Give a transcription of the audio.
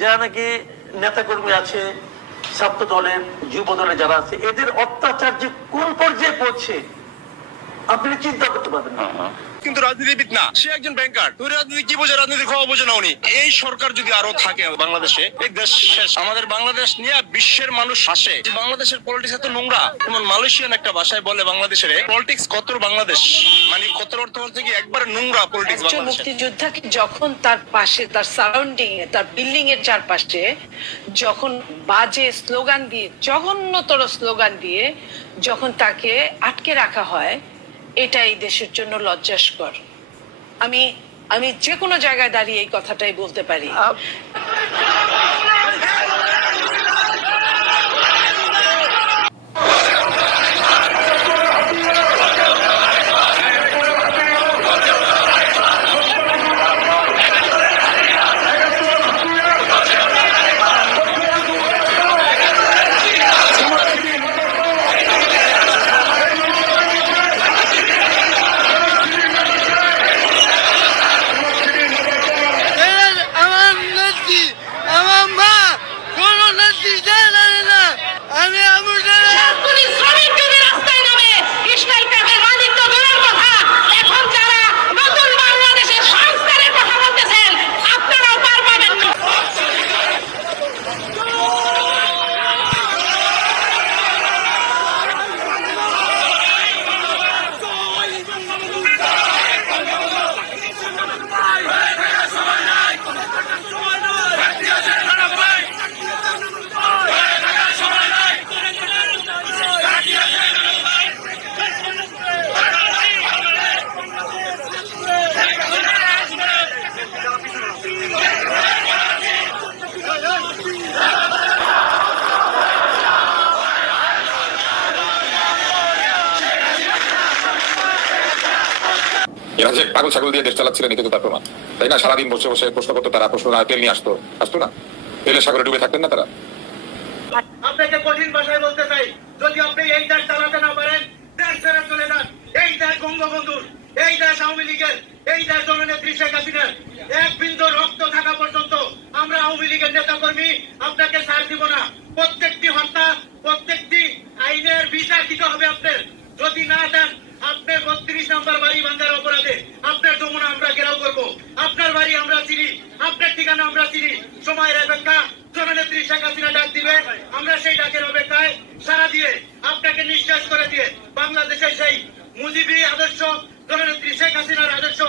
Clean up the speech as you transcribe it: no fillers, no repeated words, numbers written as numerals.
যারা নাকি নেতাকর্মী আছে, ছাত্র দলের, যুব দলের যারা আছে, এদের অত্যাচার যে কোন পর্যায়ে পৌঁছে আপনি চিন্তা করতে পারবেন না। কিন্তু রাজনীতিবিদ না, সে একজন ব্যাংকার। তুই রাজনীতি কি বোঝে? রাজনীতি খাওয়া বোঝে না উনি। এই সরকার যদি আরো থাকে বাংলাদেশে, এই দেশ শেষ। আমাদের বাংলাদেশ নিয়ে বিশ্বের মানুষ হাসে যে বাংলাদেশের পলিটিক্স এত নোংরা। যেমন মালয়েশিয়ান একটা ভাষায় বলে বাংলাদেশের পলিটিক্স কত বাংলাদেশ, মানে কত অর্থ হচ্ছে কি একবারে নোংরা পলিটিক্স। মুক্তিযোদ্ধাকে যখন তার পাশে, তার সারাউন্ডিং এ, তার বিল্ডিং এর চারপাশে যখন বাজে স্লোগান দিয়ে, জঘন্যতর স্লোগান দিয়ে যখন তাকে আটকে রাখা হয়, এটা এই দেশের জন্য লজ্জাস্কর। আমি যে কোনো জায়গায় দাঁড়িয়ে এই কথাটাই বলতে পারি। এরা যে পাগল ছাগল দিয়ে দেশ চালাচ্ছিলেন এটা তো তার প্রমাণ, তাই না? সারাদিন বসে বসে প্রশ্ন করতো তারা, প্রশ্ন তেল নিয়ে আসতো না? তেলের সাগরে ডুবে থাকতেন না তারা? আপনাকে কঠিন ভাষায় বলতে চাই, যদি আপনি এই দেশ চালাতে না পারেন, দেশ ছেড়ে চলে যান। এই দেশ বঙ্গবন্ধুর, এই দেশ আওয়ামী লীগের, এই দেশ জননেত্রী শেখ হাসিনার। এক বিন্দু রক্ত থাকা পর্যন্ত আমরা আওয়ামী লীগের নেতা কর্মী আপনাকে ছাড় দিব না। প্রত্যেকটি হত্যা, প্রত্যেকটি আইনের বিচার দিতে হবে আপনার। যদি না দেন, আপনার 32 নম্বর বাড়ি ভাঙার অপরাধে আপনার যমুনা আমরা ঘেরাও করবো। আপনার বাড়ি আমরা চিনি, আপনার ঠিকানা আমরা চিনি। সময়ের অপেক্ষা, জননেত্রী শেখ হাসিনা ডাক দিবে, আমরা সেই ডাকের অপেক্ষায় সারা দিয়ে আপনাকে নিঃশ্বাস করে দিয়ে বাংলাদেশের সেই মুজিবী আদর্শ, জননেত্রী শেখ হাসিনার আদর্শ